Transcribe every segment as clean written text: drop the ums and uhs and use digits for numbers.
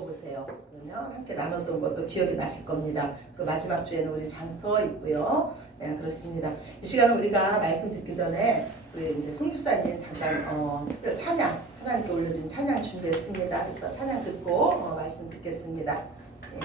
보세요. 그러면 함께 나눴던 것도 기억이 나실 겁니다. 그 마지막 주에는 우리 장터 있고요. 네, 그렇습니다. 이 시간은 우리가 말씀 듣기 전에 우리 이제 송집사님 잠깐 특별 찬양 하나님께 올려드린 찬양 준비했습니다. 그래서 찬양 듣고 말씀 듣겠습니다. 네.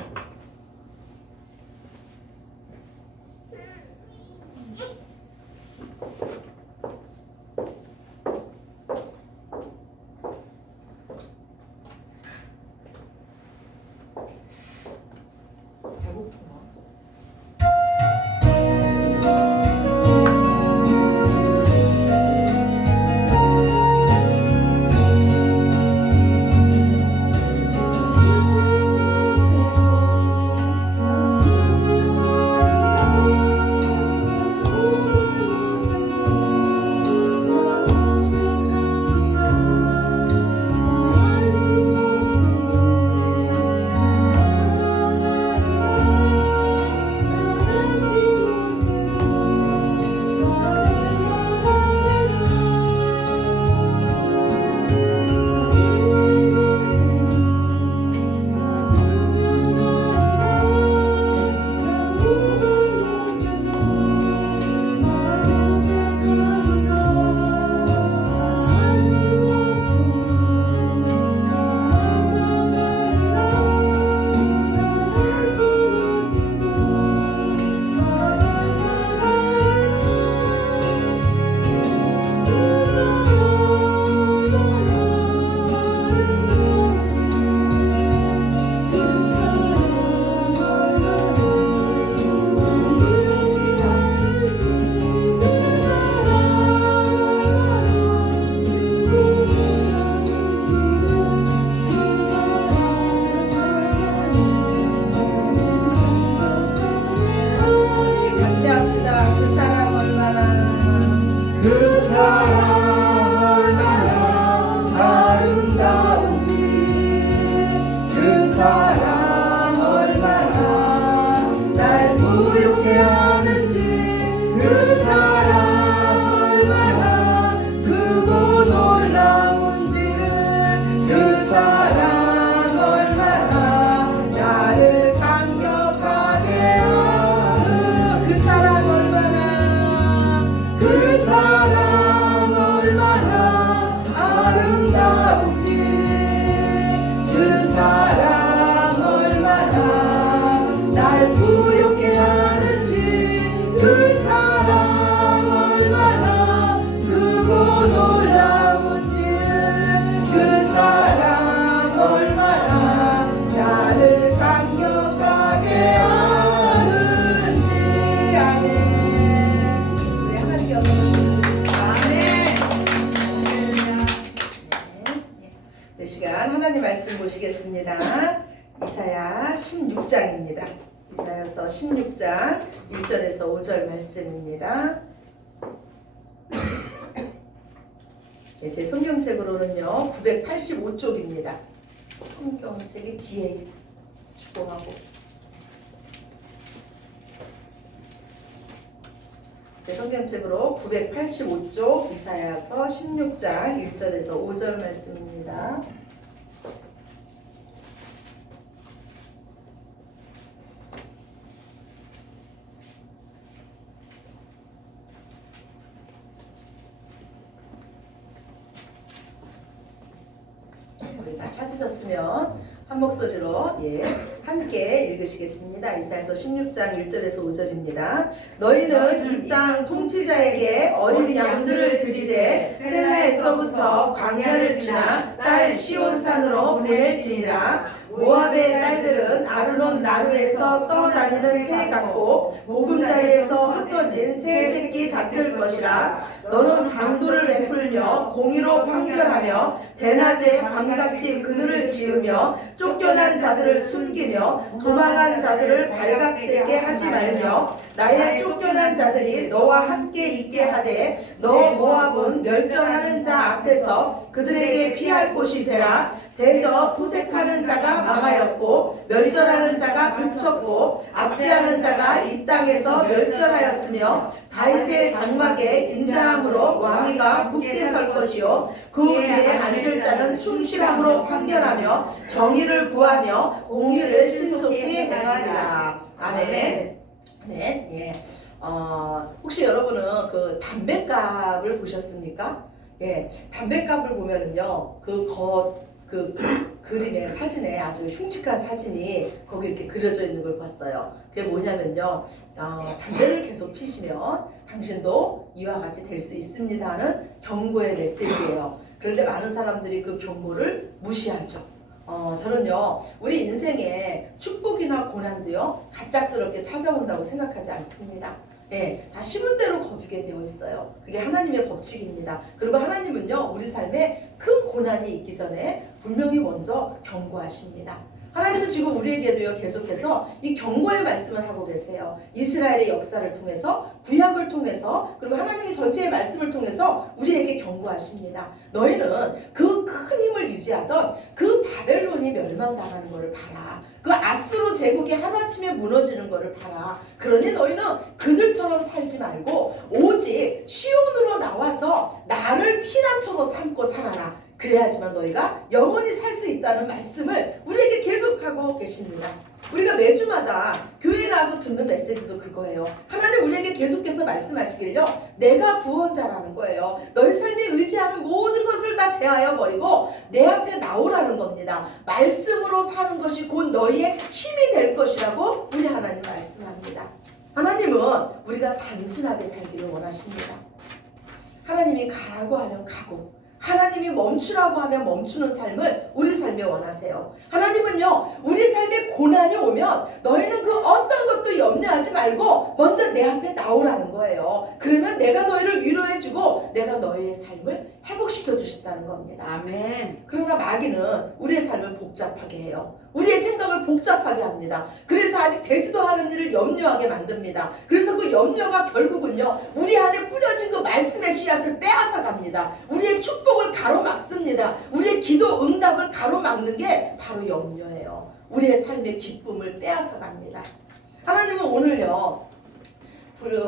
하나님 말씀 보시겠습니다. 이사야 16장입니다. 이사야서 16장 1절에서 5절 말씀입니다. 네, 제 성경책으로는요 985쪽입니다. 성경책이 뒤에 주고하고 제 성경책으로 985쪽 이사야서 16장 1절에서 5절 말씀입니다. 우리 다 찾으셨으면 한 목소리로 함께 읽으시겠습니다. 이사야서 16장 1절에서 5절입니다. 너희는 이 땅 통치자에게 어린 양들을 들이되 셀라에서부터 광야를 지나 딸 시온산으로 보낼지니라. 모압의 딸들은 아르논 나루에서 떠다니는 새 같고 보금자리에서 흩어진 새 새끼 같을 것이라. 너는 강도를 베풀며 공의로 판결하며 대낮에 밤같이 그늘을 지으며 쫓겨난 자들을 숨기며 도망한 자들을 발각되게 하지 말며 나의 쫓겨난 자들이 너와 함께 있게 하되 너 모압은 멸절하는 자 앞에서 그들에게 피할 곳이 되라. 대저 도색하는 자가 망하였고 멸절하는 자가 그쳤고 압제하는 자가 이 땅에서 멸절하였으며 다윗의 장막에 인자함으로 왕위가 굳게 설 것이요 그 위에 앉을 자는 충실함으로 판결하며 정의를 구하며 공의를 신속히 행하리라. 아멘. 네. 예. 혹시 여러분은 그 담뱃값을 보셨습니까? 예, 담뱃값을 보면은요, 그 그림의 사진에 아주 흉측한 사진이 거기 이렇게 그려져 있는 걸 봤어요. 그게 뭐냐면요, 담배를 계속 피시면 당신도 이와 같이 될 수 있습니다는 경고의 메시지예요. 그런데 많은 사람들이 그 경고를 무시하죠. 저는요, 우리 인생에 축복이나 고난도요, 갑작스럽게 찾아온다고 생각하지 않습니다. 예, 다 심은 대로 거두게 되어 있어요. 그게 하나님의 법칙입니다. 그리고 하나님은요, 우리 삶에 큰 고난이 있기 전에 분명히 먼저 경고하십니다. 하나님은 지금 우리에게도요, 계속해서 이 경고의 말씀을 하고 계세요. 이스라엘의 역사를 통해서, 구약을 통해서, 그리고 하나님이 전체의 말씀을 통해서 우리에게 경고하십니다. 너희는 그 큰 힘을 유지하던 그 바벨론이 멸망당하는 것을 봐라. 그 아수르 제국이 하루아침에 무너지는 것을 봐라. 그러니 너희는 그들처럼 살지 말고 오직 시온으로 나와서 나를 피난처로 삼고 살아라. 그래야지만 너희가 영원히 살 수 있다는 말씀을 우리에게 계속하고 계십니다. 우리가 매주마다 교회에 나와서 듣는 메시지도 그거예요. 하나님 우리에게 계속해서 말씀하시길요, 내가 구원자라는 거예요. 너희 삶에 의지하는 모든 것을 다 제하여 버리고 내 앞에 나오라는 겁니다. 말씀으로 사는 것이 곧 너희의 힘이 될 것이라고 우리 하나님 말씀합니다. 하나님은 우리가 단순하게 살기를 원하십니다. 하나님이 가라고 하면 가고, 하나님이 멈추라고 하면 멈추는 삶을 우리 삶에 원하세요. 하나님은요, 우리 삶에 고난이 오면 너희는 그 어떤 것도 염려하지 말고 먼저 내 앞에 나오라는 거예요. 그러면 내가 너희를 위로해주고 내가 너희의 삶을 회복시켜 주신다는 겁니다. 아멘. 그러나 마귀는 우리의 삶을 복잡하게 해요. 우리의 생각을 복잡하게 합니다. 그래서 아직 되지도 않은 일을 염려하게 만듭니다. 그래서 그 염려가 결국은요, 우리 안에 뿌려진 그 말씀의 씨앗을 빼앗아 갑니다. 우리의 축복을 가로막습니다. 우리의 기도 응답을 가로막는 게 바로 염려예요. 우리의 삶의 기쁨을 빼앗아 갑니다. 하나님은 오늘요,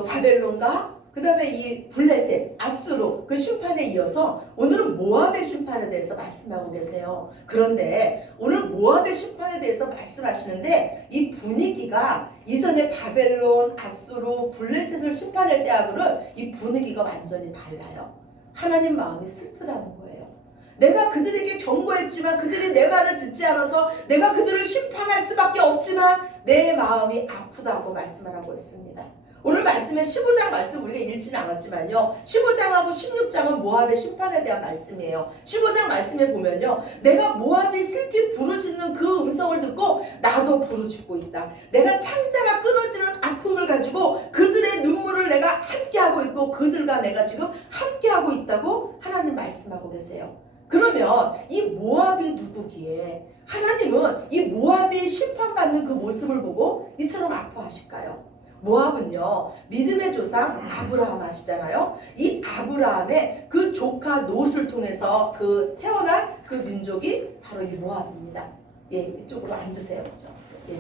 바벨론과 그 다음에 이 블레셋, 아수르 그 심판에 이어서 오늘은 모압의 심판에 대해서 말씀하고 계세요. 그런데 오늘 모압의 심판에 대해서 말씀하시는데 이 분위기가 이전에 바벨론, 아수르, 블레셋을 심판할 때하고는 이 분위기가 완전히 달라요. 하나님 마음이 슬프다는 거예요. 내가 그들에게 경고했지만 그들이 내 말을 듣지 않아서 내가 그들을 심판할 수밖에 없지만 내 마음이 아프다고 말씀을 하고 있습니다. 오늘 말씀에 15장 말씀 우리가 읽지는 않았지만요, 15장하고 16장은 모압의 심판에 대한 말씀이에요. 15장 말씀에 보면요, 내가 모압이 슬피 부르짖는 그 음성을 듣고 나도 부르짖고 있다. 내가 창자가 끊어지는 아픔을 가지고 그들의 눈물을 내가 함께하고 있고 그들과 내가 지금 함께하고 있다고 하나님 말씀하고 계세요. 그러면 이 모압이 누구기에 하나님은 이 모압이 심판받는 그 모습을 보고 이처럼 아파하실까요? 모압은요, 믿음의 조상 아브라함 아시잖아요. 이 아브라함의 그 조카 롯을 통해서 그 태어난 그 민족이 바로 이 모압입니다. 예, 이쪽으로 앉으세요. 그죠? 예.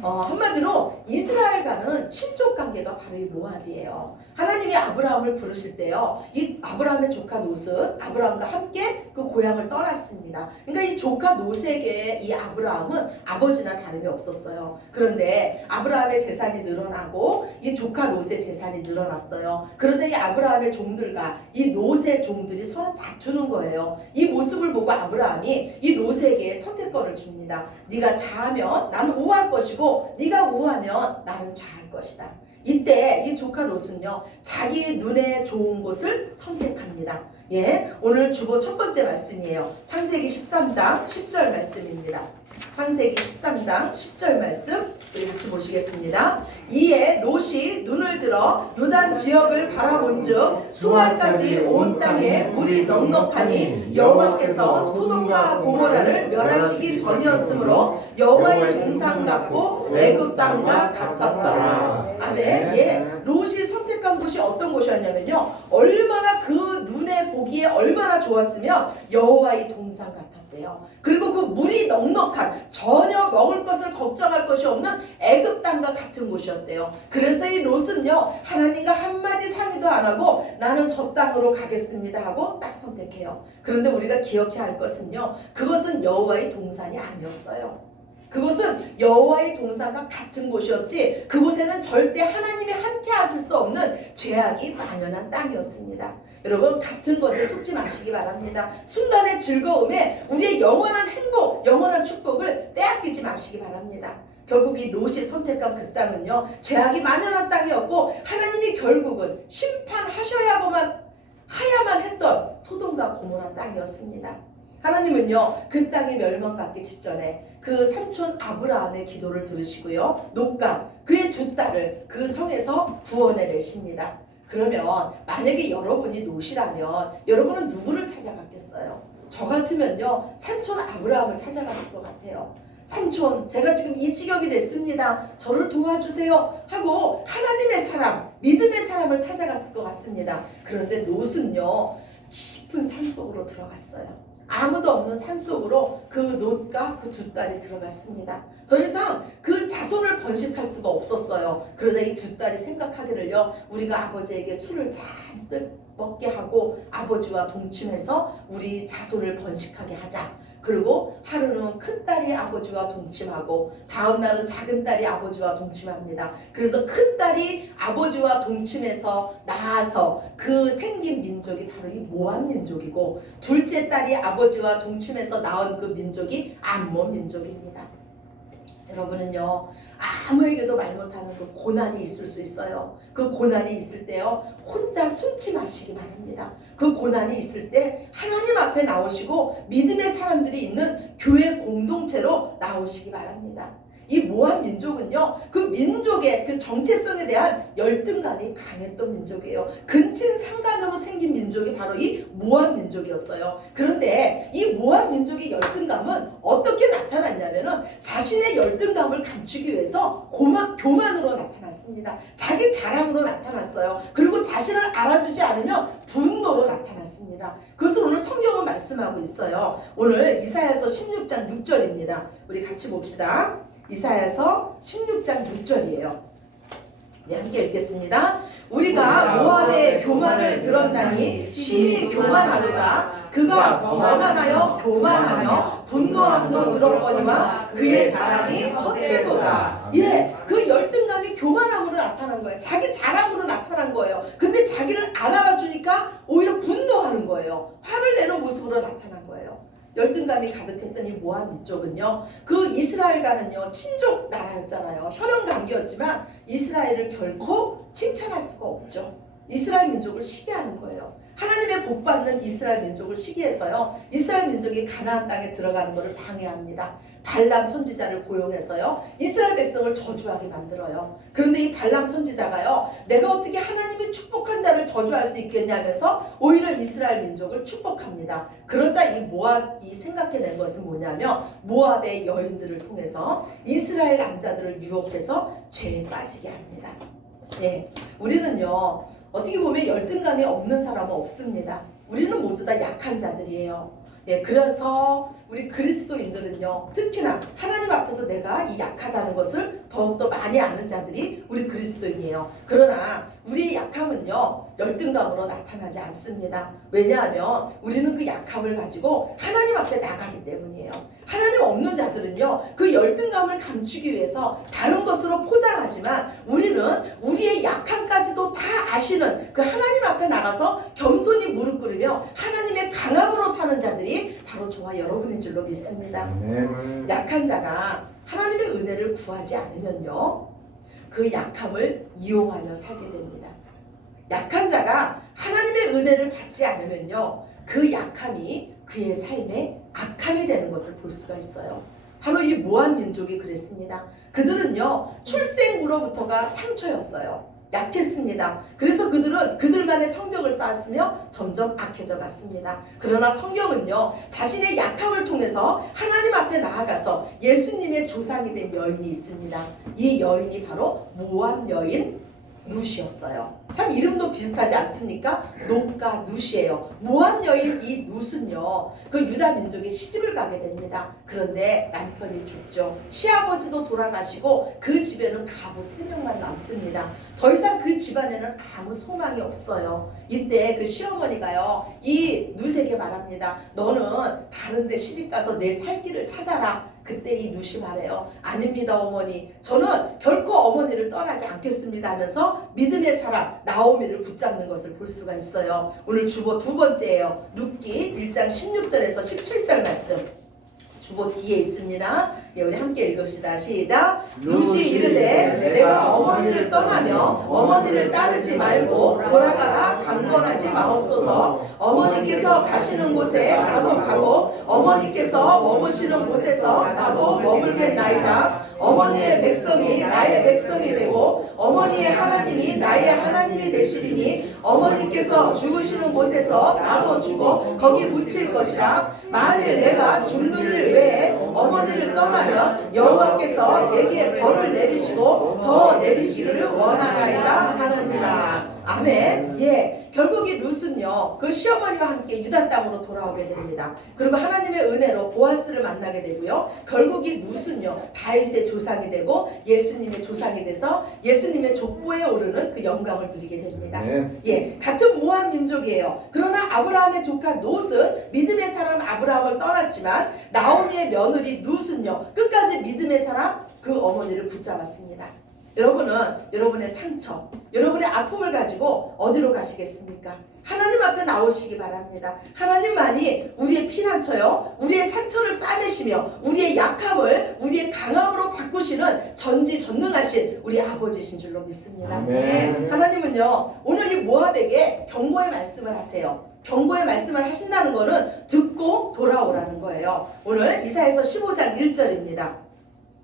한마디로 이스라엘과는 친족 관계가 바로 이 모압이에요. 하나님이 아브라함을 부르실 때요, 이 아브라함의 조카 롯은 아브라함과 함께 그 고향을 떠났습니다. 그러니까 이 조카 롯에게 이 아브라함은 아버지나 다름이 없었어요. 그런데 아브라함의 재산이 늘어나고 이 조카 롯의 재산이 늘어났어요. 그래서 이 아브라함의 종들과 이 롯의 종들이 서로 다투는 거예요. 이 모습을 보고 아브라함이 이 롯에게 선택권을 줍니다. 네가 자하면 나는 우할 것이고 네가 우하면 나는 자할 것이다. 이때 이 조카 롯은요, 자기 눈에 좋은 곳을 선택합니다. 예, 오늘 주보 첫 번째 말씀이에요. 창세기 13장 10절 말씀입니다. 창세기 13장 10절 말씀 우리 같이 보시겠습니다. 이에 롯이 눈을 들어 요단 지역을 바라본즉 수알까지 온 땅에 물이 넉넉하니 여호와께서 소돔과 고모라를 멸하시기 전이었으므로 여호와의 동상 같고 애굽 땅과 같았더라. 아멘. 예, 롯이 선택 선택한 곳이 어떤 곳이었냐면요, 얼마나 그 눈에 보기에 얼마나 좋았으면 여호와의 동산 같았대요. 그리고 그 물이 넉넉한, 전혀 먹을 것을 걱정할 것이 없는 애굽 땅과 같은 곳이었대요. 그래서 이 롯은요, 하나님과 한마디 상의도 안 하고 나는 저 땅으로 가겠습니다 하고 딱 선택해요. 그런데 우리가 기억해야 할 것은요, 그것은 여호와의 동산이 아니었어요. 그것은 여호와의 동산과 같은 곳이었지, 그곳에는 절대 하나님이 함께 하실 수 없는 죄악이 만연한 땅이었습니다. 여러분, 같은 것에 속지 마시기 바랍니다. 순간의 즐거움에 우리의 영원한 행복, 영원한 축복을 빼앗기지 마시기 바랍니다. 결국 이 롯이 선택한 그 땅은요, 죄악이 만연한 땅이었고 하나님이 결국은 심판하셔야만 했던 소돔과 고모라 땅이었습니다. 하나님은요, 그 땅이 멸망받기 직전에 그 삼촌 아브라함의 기도를 들으시고요, 롯과 그의 두 딸을 그 성에서 구원해 내십니다. 그러면 만약에 여러분이 롯이라면 여러분은 누구를 찾아갔겠어요? 저 같으면요, 삼촌 아브라함을 찾아갔을 것 같아요. 삼촌, 제가 지금 이 지경이 됐습니다. 저를 도와주세요 하고 하나님의 사람, 믿음의 사람을 찾아갔을 것 같습니다. 그런데 롯은요, 깊은 산속으로 들어갔어요. 아무도 없는 산속으로 그 롯과 그 두 딸이 들어갔습니다. 더 이상 그 자손을 번식할 수가 없었어요. 그러자 이 두 딸이 생각하기를요, 우리가 아버지에게 술을 잔뜩 먹게 하고 아버지와 동침해서 우리 자손을 번식하게 하자. 그리고 하루는 큰딸이 아버지와 동침하고 다음 날은 작은 딸이 아버지와 동침합니다. 그래서 큰딸이 아버지와 동침해서 낳아서 그 생긴 민족이 바로 이 모압 민족이고, 둘째 딸이 아버지와 동침해서 낳은 그 민족이 암몬 민족입니다. 여러분은요, 아무에게도 말 못하는 그 고난이 있을 수 있어요. 그 고난이 있을 때요, 혼자 숨지 마시기 바랍니다. 그 고난이 있을 때 하나님 앞에 나오시고 믿음의 사람들이 있는 교회 공동체로 나오시기 바랍니다. 이 모압 민족은요, 그 민족의 그 정체성에 대한 열등감이 강했던 민족이에요. 근친상간으로 생긴 민족이 바로 이 모압 민족이었어요. 그런데 이 모압 민족의 열등감은 어떻게 나타났냐면은 자신의 열등감을 감추기 위해서 교만으로 나타났습니다. 자기 자랑으로 나타났어요. 그리고 자신을 알아주지 않으면 분노로 나타났습니다. 그것을 오늘 성경은 말씀하고 있어요. 오늘 이사야서 16장 6절입니다. 우리 같이 봅시다. 이사야서 16장 6절이에요. 네, 함께 읽겠습니다. 우리가 모압의 교만을 들었나니 심히 교만하도다. 그가 거만하여 교만하며 분노함도 들었거니와 그의 자랑이 헛되도다. 예, 그 열등감이 교만함으로 나타난 거예요. 자기 자랑으로 나타난 거예요. 근데 자기를 안 알아주니까 오히려 분노하는 거예요. 화를 내는 모습으로 나타난 거예요. 열등감이 가득했던 이 모압 민족은요, 그 이스라엘과는요, 친족 나라였잖아요. 혈연 관계였지만 이스라엘을 결코 칭찬할 수가 없죠. 이스라엘 민족을 시기하는 거예요. 하나님의 복받는 이스라엘 민족을 시기해서요, 이스라엘 민족이 가나안 땅에 들어가는 것을 방해합니다. 발람 선지자를 고용해서요, 이스라엘 백성을 저주하게 만들어요. 그런데 이 발람 선지자가요, 내가 어떻게 하나님이 축복한 자를 저주할 수 있겠냐면서 오히려 이스라엘 민족을 축복합니다. 그러자 이 모압이 생각해낸 것은 뭐냐면, 모압의 여인들을 통해서 이스라엘 남자들을 유혹해서 죄에 빠지게 합니다. 네, 우리는요, 어떻게 보면 열등감이 없는 사람은 없습니다. 우리는 모두 다 약한 자들이에요. 예, 그래서 우리 그리스도인들은요, 특히나 하나님 앞에서 내가 이 약하다는 것을 더욱더 많이 아는 자들이 우리 그리스도인이에요. 그러나 우리의 약함은요, 열등감으로 나타나지 않습니다. 왜냐하면 우리는 그 약함을 가지고 하나님 앞에 나가기 때문이에요. 하나님 없는 자들은요, 그 열등감을 감추기 위해서 다른 것으로 포장하지만 우리는 우리의 약함까지도 다 아시는 그 하나님 앞에 나가서 겸손히 무릎 꿇으며 하나님의 강함으로 사는 자들이 바로 저와 여러분인 줄로 믿습니다. 약한 자가 하나님의 은혜를 구하지 않으면요, 그 약함을 이용하며 살게 됩니다. 약한 자가 하나님의 은혜를 받지 않으면요, 그 약함이 그의 삶에 악함이 되는 것을 볼 수가 있어요. 바로 이 모압 민족이 그랬습니다. 그들은요, 출생으로부터가 상처였어요. 약했습니다. 그래서 그들은 그들만의 성벽을 쌓았으며 점점 악해져 갔습니다. 그러나 성경은요, 자신의 약함을 통해서 하나님 앞에 나아가서 예수님의 조상이 된 여인이 있습니다. 이 여인이 바로 모압 여인 룻이었어요. 참 이름도 비슷하지 않습니까? 놋과 룻이에요. 모압 여인 이 룻은요, 그 유다 민족이 시집을 가게 됩니다. 그런데 남편이 죽죠. 시아버지도 돌아가시고 그 집에는 가부 3명만 남습니다. 더 이상 그 집안에는 아무 소망이 없어요. 이때 그 시어머니가요, 이 룻에게 말합니다. 너는 다른 데 시집가서 내 살 길을 찾아라. 그때 이 룻이 말해요. 아닙니다 어머니. 저는 결코 어머니를 떠나지 않겠습니다 하면서 믿음의 사람 나오미를 붙잡는 것을 볼 수가 있어요. 오늘 주보 2번째예요. 룻기 1장 16절에서 17절 말씀. 주보 뒤에 있습니다. 예, 우리 함께 읽읍시다. 시작. 룻이 이르되 내가 어머니를 떠나며 어머니를 따르지 말고 돌아가라 강건하지 마옵소서. 어머니께서 가시는 곳에 나도 가고 어머니께서 머무시는 곳에서 나도 머물겠나이다. 어머니의 백성이 나의 백성이 되고 어머니의 하나님이 나의 하나님이 되시리니 어머니께서 죽으시는 곳에서 나도 죽어 거기 묻힐 것이라. 만일 내가 죽는 일 외에 어머니를 떠나면 여호와께서 내게 벌을 내리시고 더 내리시기를 원하나이다 하는지라. 아멘. 예, 결국 이 룻은요 그 시어머니와 함께 유다 땅으로 돌아오게 됩니다. 그리고 하나님의 은혜로 보아스를 만나게 되고요. 결국 이 룻은요 다윗의 조상이 되고 예수님의 조상이 돼서 예수님의 족보에 오르는 그 영광을 누리게 됩니다. 예, 같은 모압 민족이에요. 그러나 아브라함의 조카 롯은 믿음의 사람 아브라함을 떠났지만 나오미의 며느리 룻은요 끝까지 믿음의 사람 그 어머니를 붙잡았습니다. 여러분은 여러분의 상처, 여러분의 아픔을 가지고 어디로 가시겠습니까? 하나님 앞에 나오시기 바랍니다. 하나님만이 우리의 피난처요, 우리의 상처를 싸매시며 우리의 약함을 우리의 강함으로 바꾸시는 전지전능하신 우리 아버지신 줄로 믿습니다. 아멘. 하나님은요 오늘 이 모압에게 경고의 말씀을 하세요. 경고의 말씀을 하신다는 것은 듣고 돌아오라는 거예요. 오늘 이사야서 15장 1절입니다.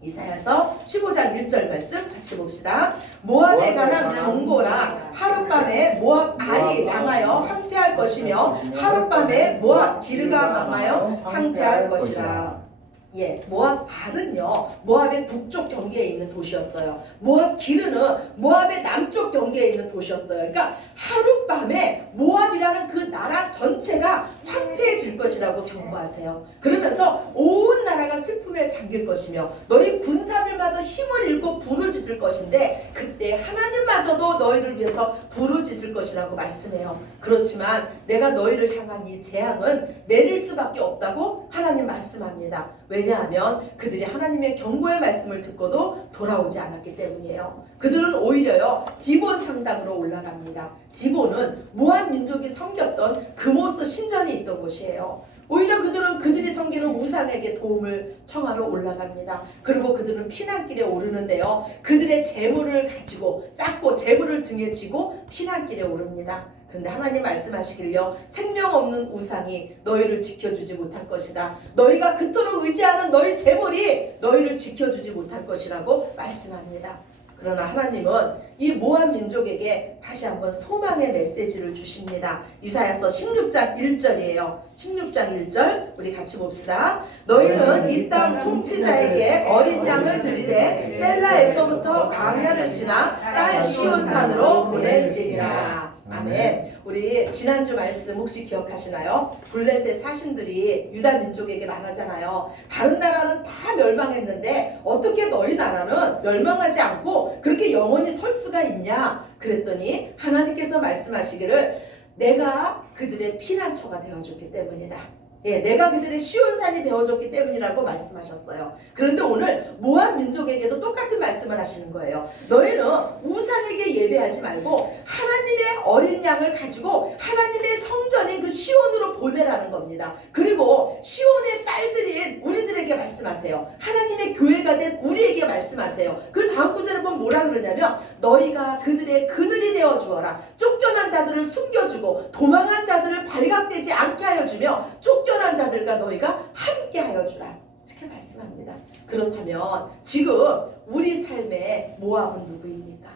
이사야서 15장 1절 말씀 같이 봅시다. 모압에 관한 경고라. 하룻밤에 모압 알이 망하여 황폐할 것이며 하룻밤에 모압 길가 망하여 황폐할 것이라. 예, 모압 알은요 모압의 북쪽 경계에 있는 도시였어요. 모압 기르는 모압의 남쪽 경계에 있는 도시였어요. 그러니까 하룻밤에 모압이라는 그 나라 전체가 황폐해질 것이라고 경고하세요. 그러면서 온 나라가 슬픔에 잠길 것이며 너희 군사들마저 힘을 잃고 부르짖을 것인데 그때 하나님마저도 너희를 위해서 부르짖을 것이라고 말씀해요. 그렇지만 내가 너희를 향한 이 재앙은 내릴 수밖에 없다고 하나님 말씀합니다. 왜냐하면 그들이 하나님의 경고의 말씀을 듣고도 돌아오지 않았기 때문이에요. 그들은 오히려요 디본 상당으로 올라갑니다. 디본은 모압 민족이 섬겼던 그모스 신전이 있던 곳이에요. 오히려 그들은 그들이 섬기는 우상에게 도움을 청하러 올라갑니다. 그리고 그들은 피난길에 오르는데요 그들의 재물을 가지고 쌓고 재물을 등에 지고 피난길에 오릅니다. 그런데 하나님 말씀하시길요 생명 없는 우상이 너희를 지켜주지 못할 것이다. 너희가 그토록 의지하는 너희 재물이 너희를 지켜주지 못할 것이라고 말씀합니다. 그러나 하나님은 이 모압 민족에게 다시 한번 소망의 메시지를 주십니다. 이사야서 16장 1절이에요. 16장 1절 우리 같이 봅시다. 너희는 이 땅 통치자에게 어린 양을 들이되 셀라에서부터 광야를 지나 딸 시온산으로 보낼지니라. 아멘. 우리 지난주 말씀 혹시 기억하시나요? 블레셋 사신들이 유다 민족에게 말하잖아요. 다른 나라는 다 멸망했는데 어떻게 너희 나라는 멸망하지 않고 그렇게 영원히 설 수가 있냐? 그랬더니 하나님께서 말씀하시기를 내가 그들의 피난처가 되어줬기 때문이다. 예, 내가 그들의 시온산이 되어줬기 때문이라고 말씀하셨어요. 그런데 오늘 모압 민족에게도 똑같은 말씀을 하시는 거예요. 너희는 우상에게 예배하지 말고 하나님의 어린 양을 가지고 하나님의 성전인 그 시온으로 보내라는 겁니다. 그리고 시온의 딸들인 우리들에게 말씀하세요. 하나님의 교회가 된 우리에게 말씀하세요. 그 다음 구절을 보면 뭐라 그러냐면 너희가 그들의 그늘이 되어 주어라. 쫓겨난 자들을 숨겨주고 도망한 자들을 발각되지 않게 하여 주며 쫓겨난 자들과 너희가 함께하여 주라. 이렇게 말씀합니다. 그렇다면 지금 우리 삶의 모압은 누구입니까?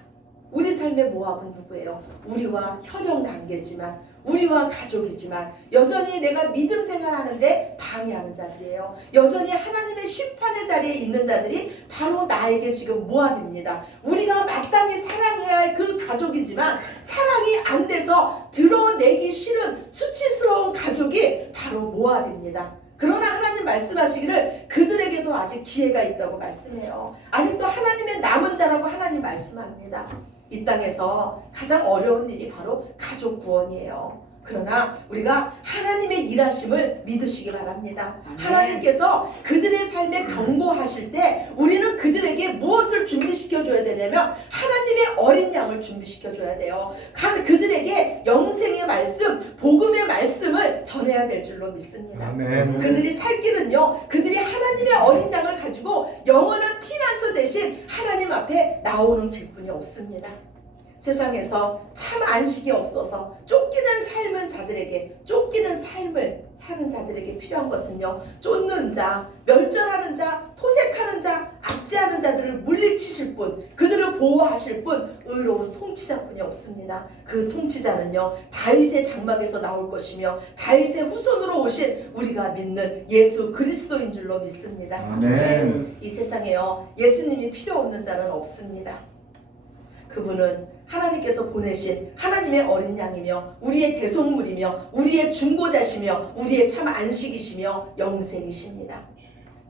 우리 삶의 모압은 누구예요? 우리와 혈연 관계지만 우리와 가족이지만 여전히 내가 믿음 생활하는데 방해하는 자들이에요. 여전히 하나님의 심판의 자리에 있는 자들이 바로 나에게 지금 모압입니다. 우리가 마땅히 사랑해야 할 그 가족이지만 사랑이 안 돼서 드러내기 싫은 수치스러운 가족이 바로 모압입니다. 그러나 하나님 말씀하시기를 그들에게도 아직 기회가 있다고 말씀해요. 아직도 하나님의 남은 자라고 하나님 말씀합니다. 이 땅에서 가장 어려운 일이 바로 가족 구원이에요. 그러나 우리가 하나님의 일하심을 믿으시기 바랍니다. 하나님께서 그들의 삶에 경고하실 때 우리는 그들에게 무엇을 준비시켜 줘야 되냐면 하나님의 어린 양을 준비시켜 줘야 돼요. 그들에게 영생의 말씀, 복음의 말씀을 전해야 될 줄로 믿습니다. 아멘. 그들이 살 길은요, 그들이 하나님의 어린 양을 가지고 영원한 피난처 대신 하나님 앞에 나오는 길뿐이 없습니다. 세상에서 참 안식이 없어서 쫓기는 삶은 자들에게, 쫓기는 삶을 사는 자들에게 필요한 것은요, 쫓는 자, 멸절하는 자, 토색하는 자, 압제하는 자들을 물리치실 분, 그들을 보호하실 분, 의로운 통치자뿐이 없습니다. 그 통치자는요, 다윗의 장막에서 나올 것이며 다윗의 후손으로 오신 우리가 믿는 예수 그리스도인 줄로 믿습니다. 아멘. 이 세상에요, 예수님이 필요 없는 자는 없습니다. 그분은 하나님께서 보내신 하나님의 어린 양이며 우리의 대속물이며 우리의 중보자시며 우리의 참 안식이시며 영생이십니다.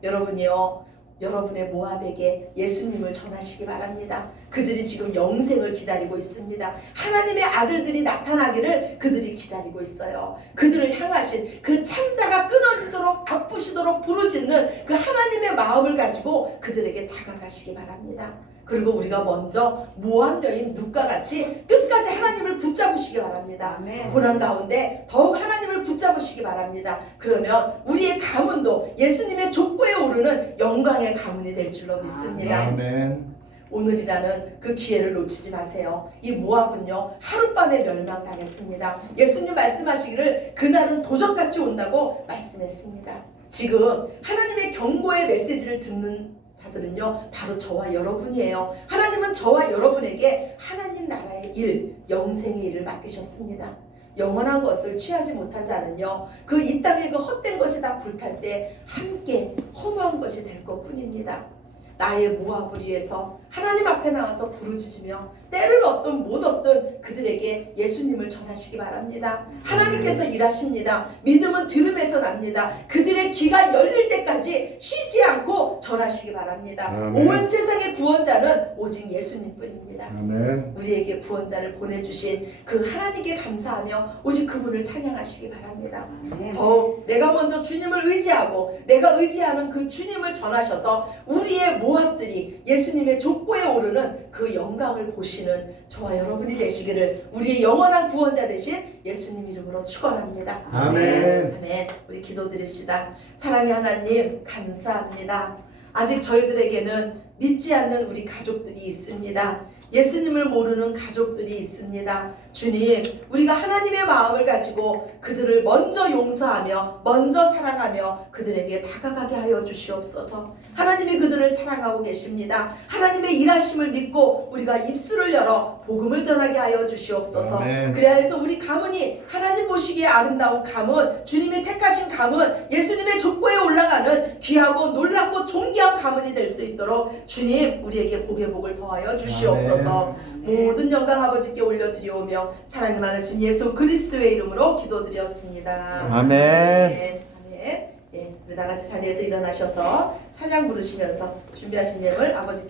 여러분이요, 여러분의 모압에게 예수님을 전하시기 바랍니다. 그들이 지금 영생을 기다리고 있습니다. 하나님의 아들들이 나타나기를 그들이 기다리고 있어요. 그들을 향하신 그 창자가 끊어지도록 아프시도록 부르짖는 그 하나님의 마음을 가지고 그들에게 다가가시기 바랍니다. 그리고 우리가 먼저 모압 여인 룻과 같이 끝까지 하나님을 붙잡으시기 바랍니다. 아멘. 고난 가운데 더욱 하나님을 붙잡으시기 바랍니다. 그러면 우리의 가문도 예수님의 족보에 오르는 영광의 가문이 될 줄로 믿습니다. 아멘. 오늘이라는 그 기회를 놓치지 마세요. 이 모압은요, 하룻밤에 멸망당했습니다. 예수님 말씀하시기를 그날은 도적같이 온다고 말씀했습니다. 지금 하나님의 경고의 메시지를 듣는 자들은요, 바로 저와 여러분이에요. 하나님은 저와 여러분에게 하나님 나라의 일, 영생의 일을 맡기셨습니다. 영원한 것을 취하지 못한 자는요, 그 이 땅의 그 헛된 것이 다 불탈 때 함께 허무한 것이 될 것뿐입니다. 나의 모압을 위해서 하나님 앞에 나와서 부르짖으며 때를 얻든 못 얻든 그들에게 예수님을 전하시기 바랍니다. 하나님께서 일하십니다. 믿음은 들음에서 납니다. 그들의 귀가 열릴 때까지 쉬지 않고 전하시기 바랍니다. 아멘. 온 세상의 구원자는 오직 예수님뿐입니다. 아멘. 우리에게 구원자를 보내주신 그 하나님께 감사하며 오직 그분을 찬양하시기 바랍니다. 더욱 내가 먼저 주님을 의지하고 내가 의지하는 그 주님을 전하셔서 우리의 모압들이 예수님의 족보에 오르는 그 영광을 보시는 저와 여러분이 되시기를 우리의 영원한 구원자 되신 예수님 이름으로 축원합니다. 아멘. 아멘. 우리 기도드립시다. 사랑의 하나님 감사합니다. 아직 저희들에게는 믿지 않는 우리 가족들이 있습니다. 예수님을 모르는 가족들이 있습니다. 주님, 우리가 하나님의 마음을 가지고 그들을 먼저 용서하며 먼저 사랑하며 그들에게 다가가게 하여 주시옵소서. 하나님이 그들을 사랑하고 계십니다. 하나님의 일하심을 믿고 우리가 입술을 열어 복음을 전하게 하여 주시옵소서. 아멘. 그래서 우리 가문이 하나님 보시기에 아름다운 가문, 주님이 택하신 가문, 예수님의 족보에 올라가는 귀하고 놀랍고 존귀한 가문이 될 수 있도록 주님, 우리에게 복의 복을 더하여 주시옵소서. 모든 영광 아버지께 올려드리오며 사랑이 많으신 예수 그리스도의 이름으로 기도드렸습니다. 아멘. 아멘. 아멘. 예, 우리 다 같이 자리에서 일어나셔서 찬양 부르시면서 준비하신 예물 아버지께